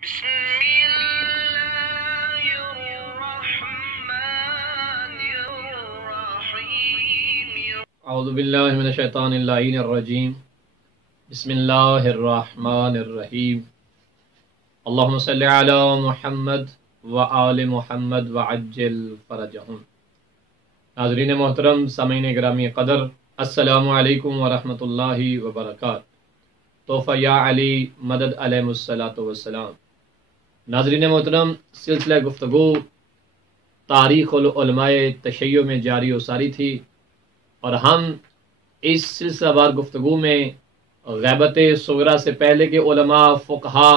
اعوذ باللہ من الشیطان اللعین الرجیم بسم اللہ الرحمن الرحیم اللہم صلی علی محمد وآل محمد وعجل فرجہم۔ ناظرین محترم، سامعین گرامی قدر، السلام علیکم ورحمۃ اللہ وبرکاتہ۔ تحفہ یا علی مدد علیہ الصلاۃ والسلام۔ ناظرین محترم، سلسلہ گفتگو تاریخ العلماء تشیع میں جاری و ساری تھی، اور ہم اس سلسلہ وار گفتگو میں غیبت صغرا سے پہلے کے علماء فقہا،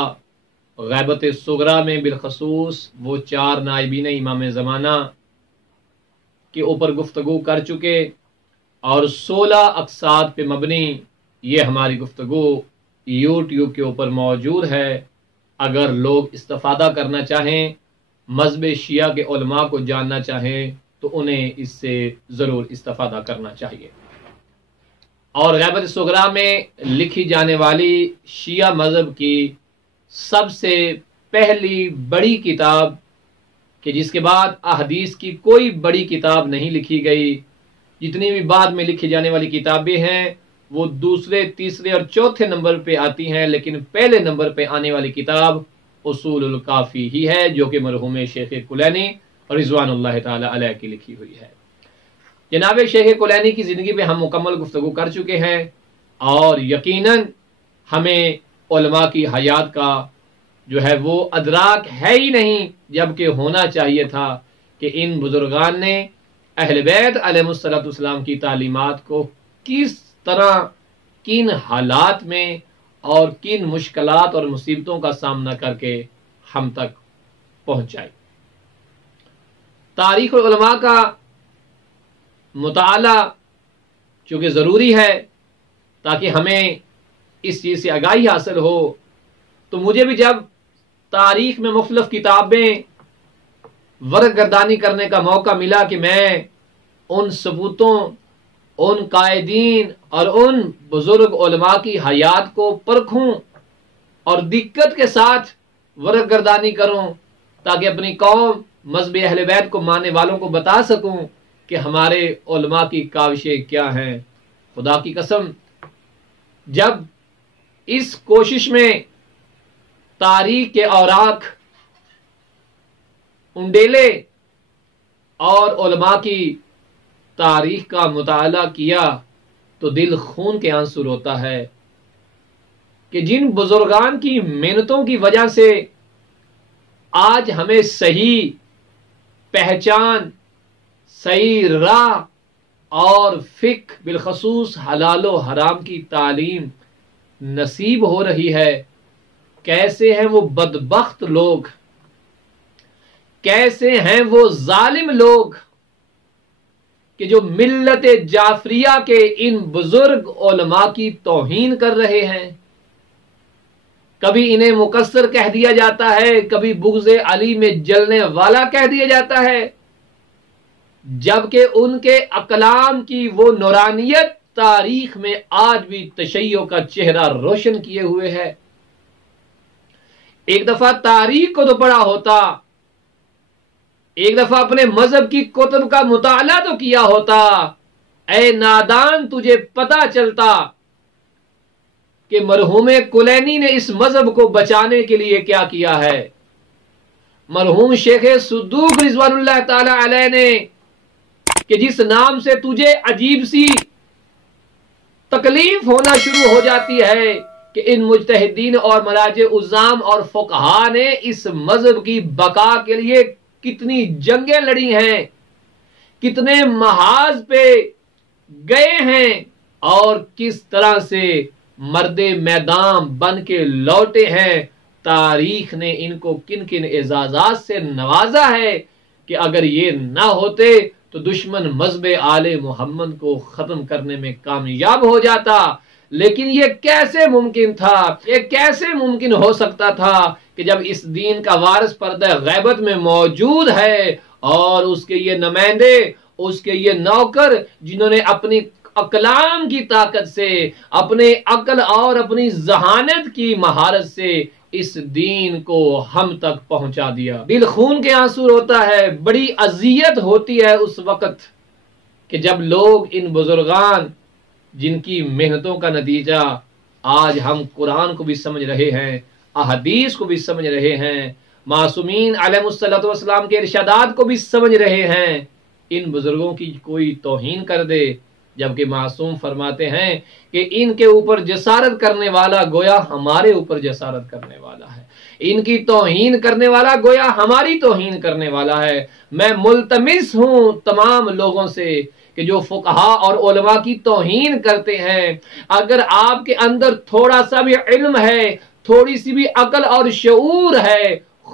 غیبت صغرا میں بالخصوص وہ 4 نائبین امام زمانہ کے اوپر گفتگو کر چکے، اور 16 اقساط پہ مبنی یہ ہماری گفتگو یوٹیوب کے اوپر موجود ہے۔ اگر لوگ استفادہ کرنا چاہیں، مذہب شیعہ کے علماء کو جاننا چاہیں، تو انہیں اس سے ضرور استفادہ کرنا چاہیے۔ اور غیبت صغرا میں لکھی جانے والی شیعہ مذہب کی سب سے پہلی بڑی کتاب، کہ جس کے بعد احادیث کی کوئی بڑی کتاب نہیں لکھی گئی، جتنی بھی بعد میں لکھی جانے والی کتابیں ہیں وہ دوسرے، تیسرے اور چوتھے نمبر پہ آتی ہیں، لیکن پہلے نمبر پہ آنے والی کتاب اصول الکافی ہی ہے، جو کہ مرحوم شیخ کلینی رضوان اللہ تعالی علیہ کی لکھی ہوئی ہے۔ جناب شیخ کلینی کی زندگی پہ ہم مکمل گفتگو کر چکے ہیں، اور یقیناً ہمیں علماء کی حیات کا جو ہے وہ ادراک ہے ہی نہیں، جبکہ ہونا چاہیے تھا کہ ان بزرگان نے اہل بیت علیہ الصلوۃ والسلام کی تعلیمات کو کس طرح، کن حالات میں اور کن مشکلات اور مصیبتوں کا سامنا کر کے ہم تک پہنچائی۔ تاریخ العلماء کا مطالعہ چونکہ ضروری ہے تاکہ ہمیں اس چیز سے آگاہی حاصل ہو، تو مجھے بھی جب تاریخ میں مختلف کتابیں ورق گردانی کرنے کا موقع ملا کہ میں ان ثبوتوں، ان قائدین اور ان بزرگ علماء کی حیات کو پرکھوں اور دقت کے ساتھ ورق گردانی کروں، تاکہ اپنی قوم، مذہب اہل بیت کو ماننے والوں کو بتا سکوں کہ ہمارے علماء کی کاوشیں کیا ہیں، خدا کی قسم جب اس کوشش میں تاریخ کے اوراق انڈیلے اور علماء کی تاریخ کا مطالعہ کیا، تو دل خون کے آنسو روتا ہے کہ جن بزرگان کی محنتوں کی وجہ سے آج ہمیں صحیح پہچان، صحیح راہ اور فقہ، بالخصوص حلال و حرام کی تعلیم نصیب ہو رہی ہے، کیسے ہیں وہ بدبخت لوگ، کیسے ہیں وہ ظالم لوگ کہ جو ملت جعفریہ کے ان بزرگ علماء کی توہین کر رہے ہیں۔ کبھی انہیں مقصر کہہ دیا جاتا ہے، کبھی بغض علی میں جلنے والا کہہ دیا جاتا ہے، جبکہ ان کے اقلام کی وہ نورانیت تاریخ میں آج بھی تشیع کا چہرہ روشن کیے ہوئے ہے۔ ایک دفعہ تاریخ کو تو پڑھا ہوتا، ایک دفعہ اپنے مذہب کی کتب کا مطالعہ تو کیا ہوتا، اے نادان تجھے پتہ چلتا کہ مرحوم کلینی نے اس مذہب کو بچانے کے لیے کیا کیا ہے۔ مرحوم شیخ صدوق رضوان اللہ تعالی علیہ نے کہ جس نام سے تجھے عجیب سی تکلیف ہونا شروع ہو جاتی ہے کہ ان مجتہدین اور مراجع عظام اور فقہا نے اس مذہب کی بقا کے لیے کتنی جنگیں لڑی ہیں، کتنے محاذ پہ گئے ہیں، اور کس طرح سے مرد میدان بن کے لوٹے ہیں۔ تاریخ نے ان کو کن کن اعزازات سے نوازا ہے کہ اگر یہ نہ ہوتے تو دشمن مذہب آل محمد کو ختم کرنے میں کامیاب ہو جاتا۔ لیکن یہ کیسے ممکن تھا، یہ کیسے ممکن ہو سکتا تھا کہ جب اس دین کا وارث پردہ غیبت میں موجود ہے اور اس کے یہ نمائندے، اس کے یہ نوکر، جنہوں نے اپنی اقلام کی طاقت سے، اپنے عقل اور اپنی ذہانت کی مہارت سے اس دین کو ہم تک پہنچا دیا۔ دل خون کے آنسو روتا ہے، بڑی اذیت ہوتی ہے اس وقت کہ جب لوگ ان بزرگان جن کی محنتوں کا نتیجہ آج ہم قرآن کو بھی سمجھ رہے ہیں، احادیث کو بھی سمجھ رہے ہیں، معصومین علیہ الصلوۃ والسلام کے ارشادات کو بھی سمجھ رہے ہیں، ان بزرگوں کی کوئی توہین کر دے، جبکہ معصوم فرماتے ہیں کہ ان کے اوپر جسارت کرنے والا گویا ہمارے اوپر جسارت کرنے والا ہے، ان کی توہین کرنے والا گویا ہماری توہین کرنے والا ہے۔ میں ملتمس ہوں تمام لوگوں سے کہ جو فقہا اور علماء کی توہین کرتے ہیں، اگر آپ کے اندر تھوڑا سا بھی علم ہے، تھوڑی سی بھی عقل اور شعور ہے،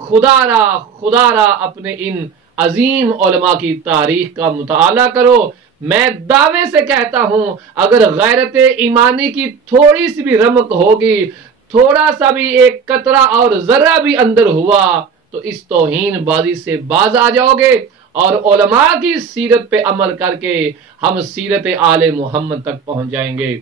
خدا را اپنے ان عظیم علماء کی تاریخ کا مطالعہ کرو۔ میں دعوے سے کہتا ہوں اگر غیرت ایمانی کی تھوڑی سی بھی رمق ہوگی، تھوڑا سا بھی ایک قطرہ اور ذرہ بھی اندر ہوا تو اس توہین بازی سے باز آ جاؤ گے، اور علماء کی سیرت پہ عمل کر کے ہم سیرت آل محمد تک پہنچ جائیں گے۔